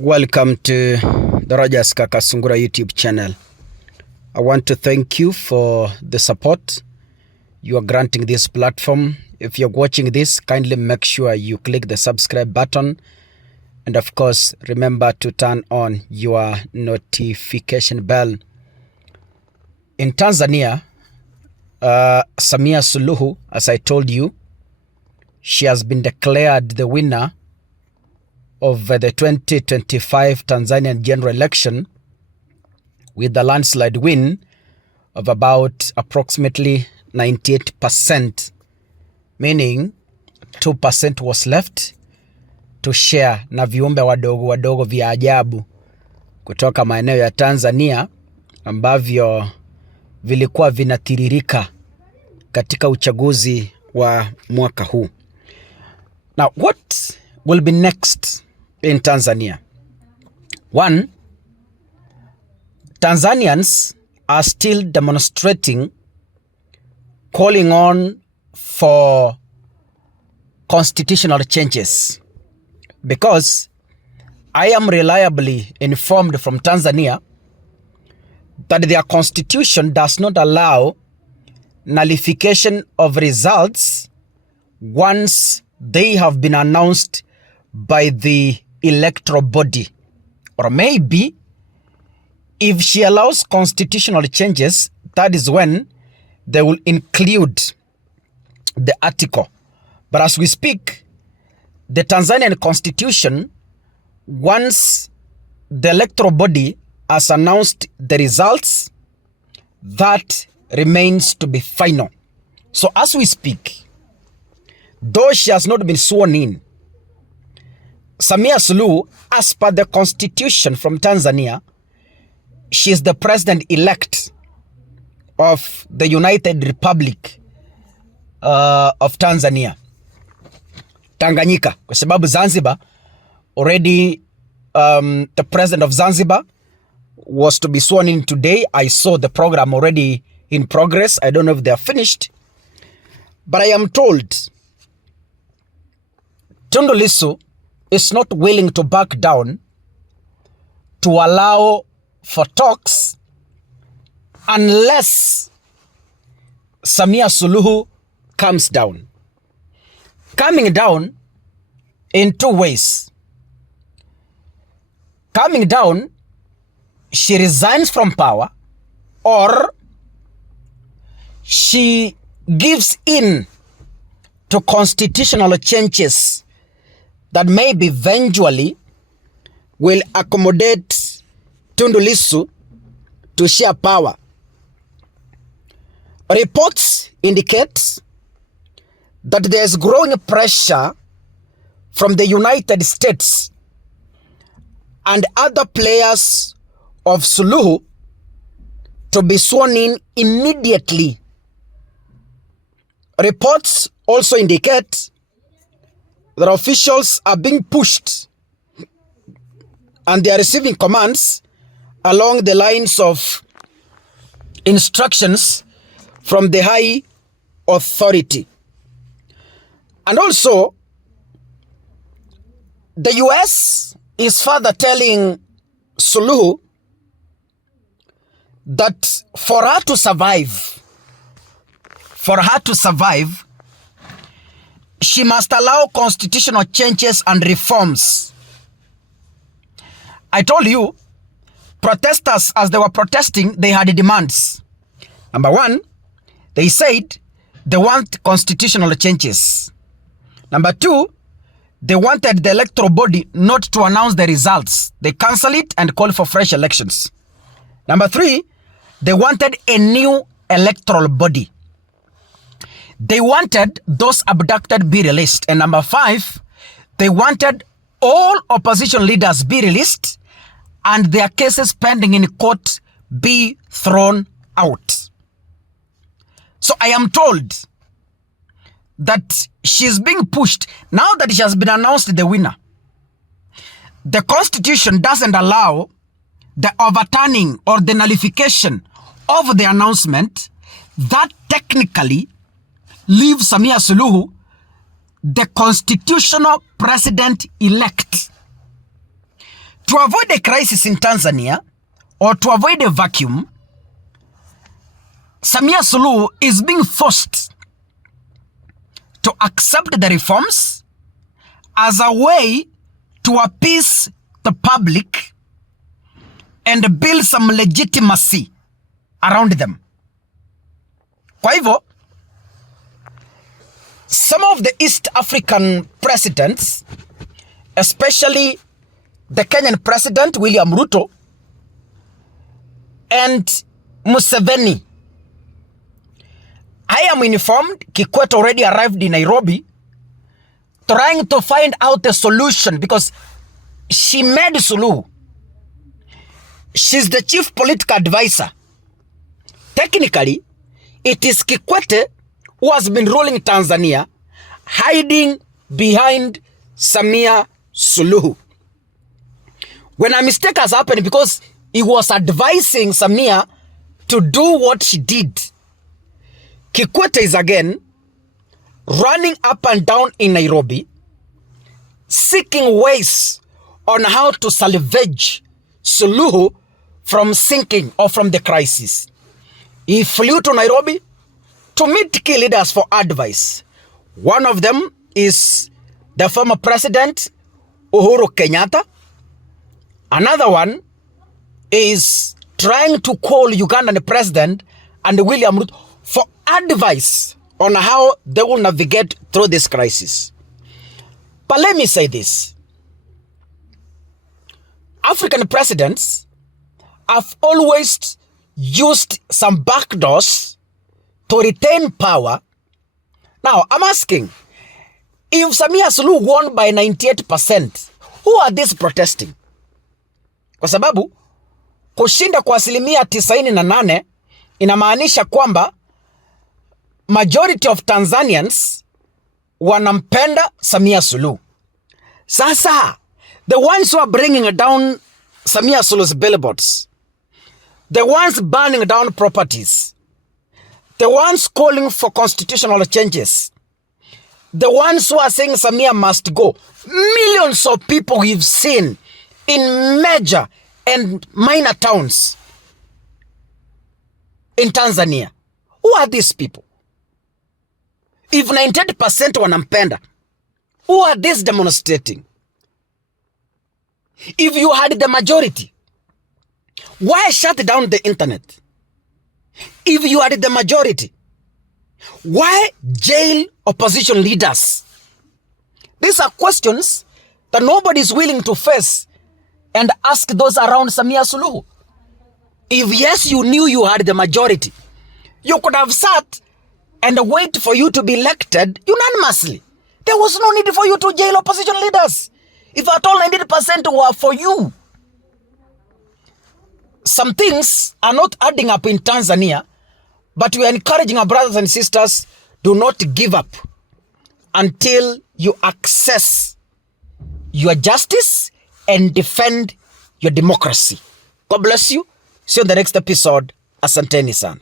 Welcome to the Rogers Kakasungura YouTube channel. I want to thank you for the support you are granting this platform. If you're watching this, kindly make sure you click the subscribe button. And of course, remember to turn on your notification bell. In Tanzania, Suluhu, as I told you, she has been declared the winner of the 2025 Tanzanian general election with a landslide win of about approximately 98%, meaning 2% was left to share na viumbe wadogo vya ajabu kutoka maeneo ya Tanzania ambavyo vilikuwa vinatiririka katika uchaguzi wa mwaka huu. Now, what will be next in Tanzania? One, Tanzanians are still demonstrating, calling on for constitutional changes, because I am reliably informed from Tanzania that their constitution does not allow nullification of results once they have been announced by the electoral body. Or maybe if she allows constitutional changes, that is when they will include the article. But as we speak, the Tanzanian constitution, once the electoral body has announced the results, that remains to be final. So as we speak, though she has not been sworn in, Suluhu, as per the constitution from Tanzania, she is the president-elect of the United Republic of Tanzania. Tanganyika, kwa sababu Zanzibar, already the president of Zanzibar was to be sworn in today. I saw the program already in progress. I don't know if they are finished. But I am told Tundu Lissu is not willing to back down to allow for talks unless Suluhu comes down. Coming down in two ways. Coming down, she resigns from power, or she gives in to constitutional changes that maybe eventually will accommodate Tundu Lissu to share power. Reports indicate that there is growing pressure from the United States and other players of Suluhu to be sworn in immediately. Reports also indicate that officials are being pushed and they are receiving commands along the lines of instructions from the high authority. And also, the US is further telling Suluhu that for her to survive, she must allow constitutional changes and reforms. I told you, protesters, as they were protesting, they had demands. Number one, they said they want constitutional changes. Number two, they wanted the electoral body not to announce the results. They cancel it and call for fresh elections. Number three, they wanted a new electoral body. They wanted those abducted be released. And number five, they wanted all opposition leaders be released and their cases pending in court be thrown out. So I am told that she's being pushed. Now that she has been announced the winner, the constitution doesn't allow the overturning or the nullification of the announcement. That technically leaves Suluhu the constitutional president-elect. To To avoid a crisis in Tanzania, or to avoid a vacuum, Samia Suluhu is being forced to accept the reforms as a way to appease the public and build some legitimacy around them. Kwa hivyo, some of the East African presidents, especially the Kenyan president, William Ruto, and Museveni, I am informed Kikwete already arrived in Nairobi trying to find out a solution because she made Suluhu. She's the chief political advisor. Technically, it is Kikwete who has been ruling Tanzania, hiding behind Samia Suluhu. When a mistake has happened because he was advising Samia to do what she did, Kikwete is again running up and down in Nairobi, seeking ways on how to salvage Suluhu from sinking or from the crisis. He flew to Nairobi to meet key leaders for advice. One of them is the former president, Uhuru Kenyatta. Another one is trying to call Ugandan president and William Ruto for advice on how they will navigate through this crisis. But let me say this. African presidents have always used some backdoors to retain power. Now, I'm asking, if Samia Suluhu won by 98%, who are these protesting? Kwa sababu, kushinda kwa asilimia 98 inamaanisha kwamba majority of Tanzanians wanampenda Samia Suluhu. Sasa, the ones who are bringing down Samia Suluhu's billboards, the ones burning down properties, the ones calling for constitutional changes, the ones who are saying Samia must go, millions of people we've seen in major and minor towns in Tanzania. Who are these people? If 98% wanampenda, who are these demonstrating? If you had the majority, why shut down the internet? If you had the majority, why jail opposition leaders? These are questions that nobody is willing to face and ask those around Samia Suluhu. If yes, you knew you had the majority, you could have sat and wait for you to be elected unanimously. There was no need for you to jail opposition leaders. If at all 90% were for you. Some things are not adding up in Tanzania, but we are encouraging our brothers and sisters, do not give up until you access your justice and defend your democracy. God bless you. See you in the next episode. Asanteni sana.